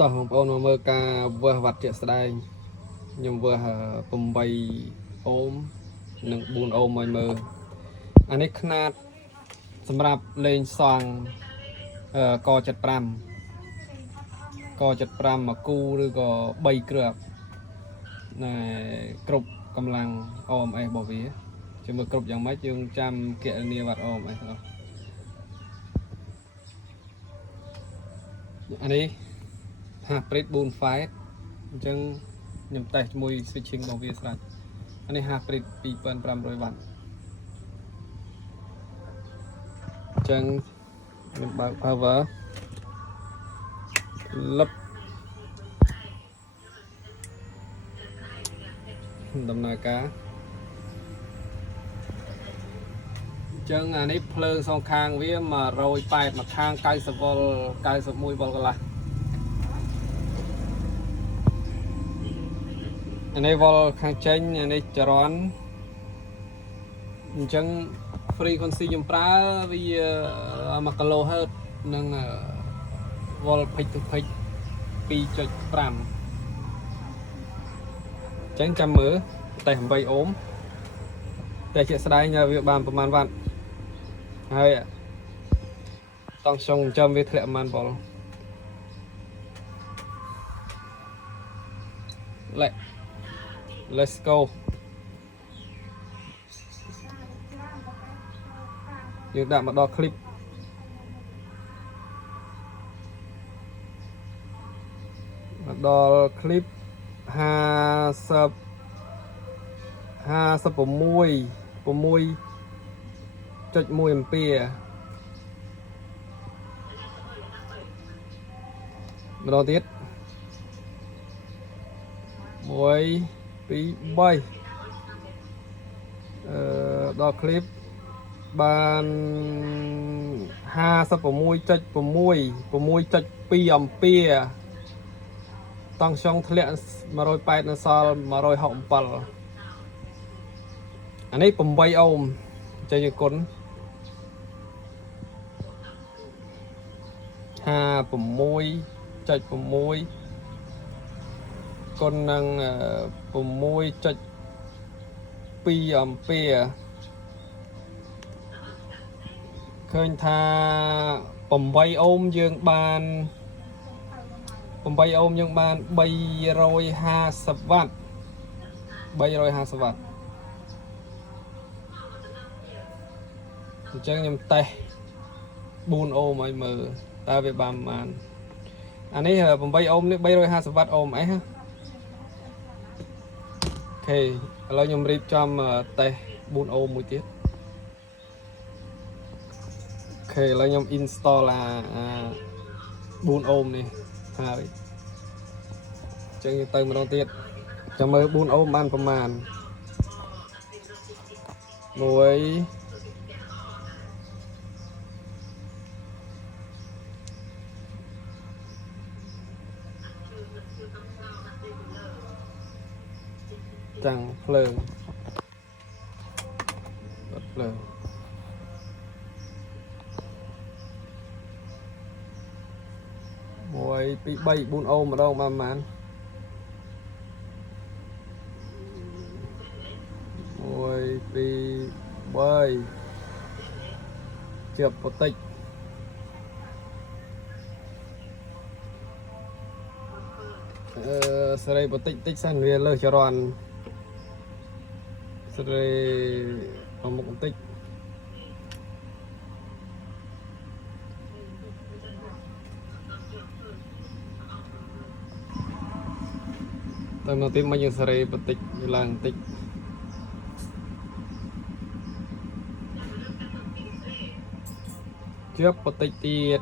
តោះបងប្អូនមកមើលការវើសវត្តជាក់ស្ដែងខ្ញុំវើស8អូមនិង4អូមឲ្យមើលអានេះຂະຫນាតសម្រាប់លេងសង់ក75មកគូឬក៏3គ្រាប់ណែគ្រប់កម្លាំង OMS របស់វាជួយមើលគ្រប់យ៉ាងម៉េចយើងចាំគណនាវត្ត OMS ទាំងអស់អានេះHybrid 4 Fight អញ្ចឹងខ្ញុំតេស្តជាមួយ switching របស់វាស្រាប់អានេះHybrid 2500 វ៉ាត់អញ្ចឹងខ្ញុំបើក power លឹបដំណើរការអញ្ចឹងអានេះភ្លើងសងខាងវា180មួយខាង90 វ៉ុល91 វ៉ុលកន្លះអានេះវ៉ុលខាងចេញអានេះចរន្តអញ្ចឹង frequency ខ្ញុំប្រើវា1 kHz និងវ៉ុលភិចទៅភិច 2.5 អញ្ចឹងចាំមើលតែ8អូមតែជាក់ស្ដែងវាបានប្រហែលវ៉ាត់ហើយតង់ចុងចំវាធ្លាក់ប្រហែលវ៉ុលLet's go យើងដាក់មកដល់คลิปមកដល់คลิป56 6.1 អាំពែម្ដងទៀត1 2 3ដល់คลิปបាន56.6 6.2 អាំពែតង់ចុងធ្លាក់180នៅសល់167អានេះ8អូមចេញគុណ56.6 គុណនឹង 6.2 អាំពែឃើញថា8អូមយើងបាន350 វ៉ាត់អញ្ចឹងខ្ញុំតេស្ត4អូមឲ្យមើលតើវាបានប៉ុន្មានអានេះ8អូមនេះ350 វ៉ាត់ OMS អូខេឥឡូវខ្ញុំរៀបចំតេស្ត4អូមមួយទៀតអូខេឥឡូវខ្ញុំ install 4អូមនេះហើយអញ្ចឹងយើងទៅម្ដងទៀតចាំមើល4អូមបានប្រមាណចាំងភ្លើងបិទភ្លើង1 2 3 4អូមម្ដងបានប៉ុន្មាន1 2 3ជាប់បន្តិចសេរីបន្តិចសិនវាលើសចរន្តសេរីមុខបន្តិចតែមកទីមកយើងសេរីបន្តិចឡើងបន្តិចជាប់បន្តិចទៀត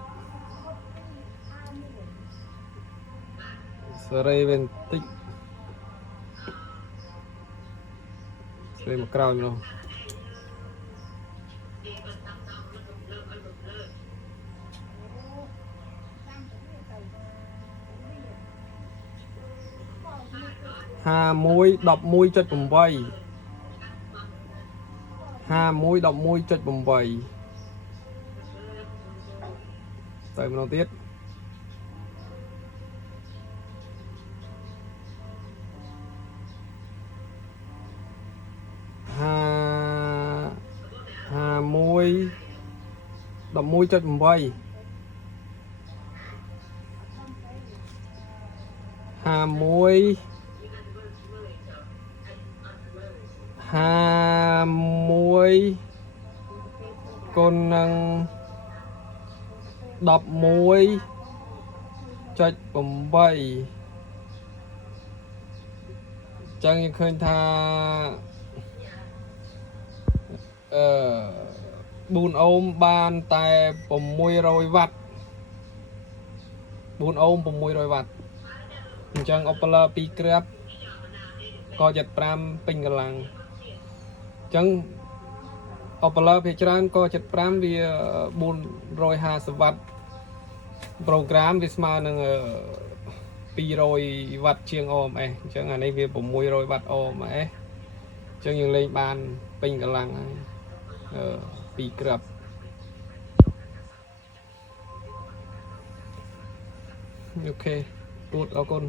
សេរីវិញបន្តិចសេរីមកក្រោយនោះ51 11.8ទៅម្ដងទៀត 11.8 51 កូននឹង11.8 ចឹងយើងឃើញថា4 អូមបានតែ600 វ៉ាត់4 អូម600 វ៉ាត់អញ្ចឹង Opler 2 គ្រាប់ក៏75ពេញកម្លាំងអញ្ចឹង Opler ភាគច្រើនក៏75វា450 វ៉ាត់ program វាស្មើនឹង200 វ៉ាត់ជាង ohms អញ្ចឹងអានេះវា600 វ៉ាត់ ohms អញ្ចឹងយើងលេងបានពេញកម្លាំងហើយ2 គ្រាប់អូខេ good អរគុណ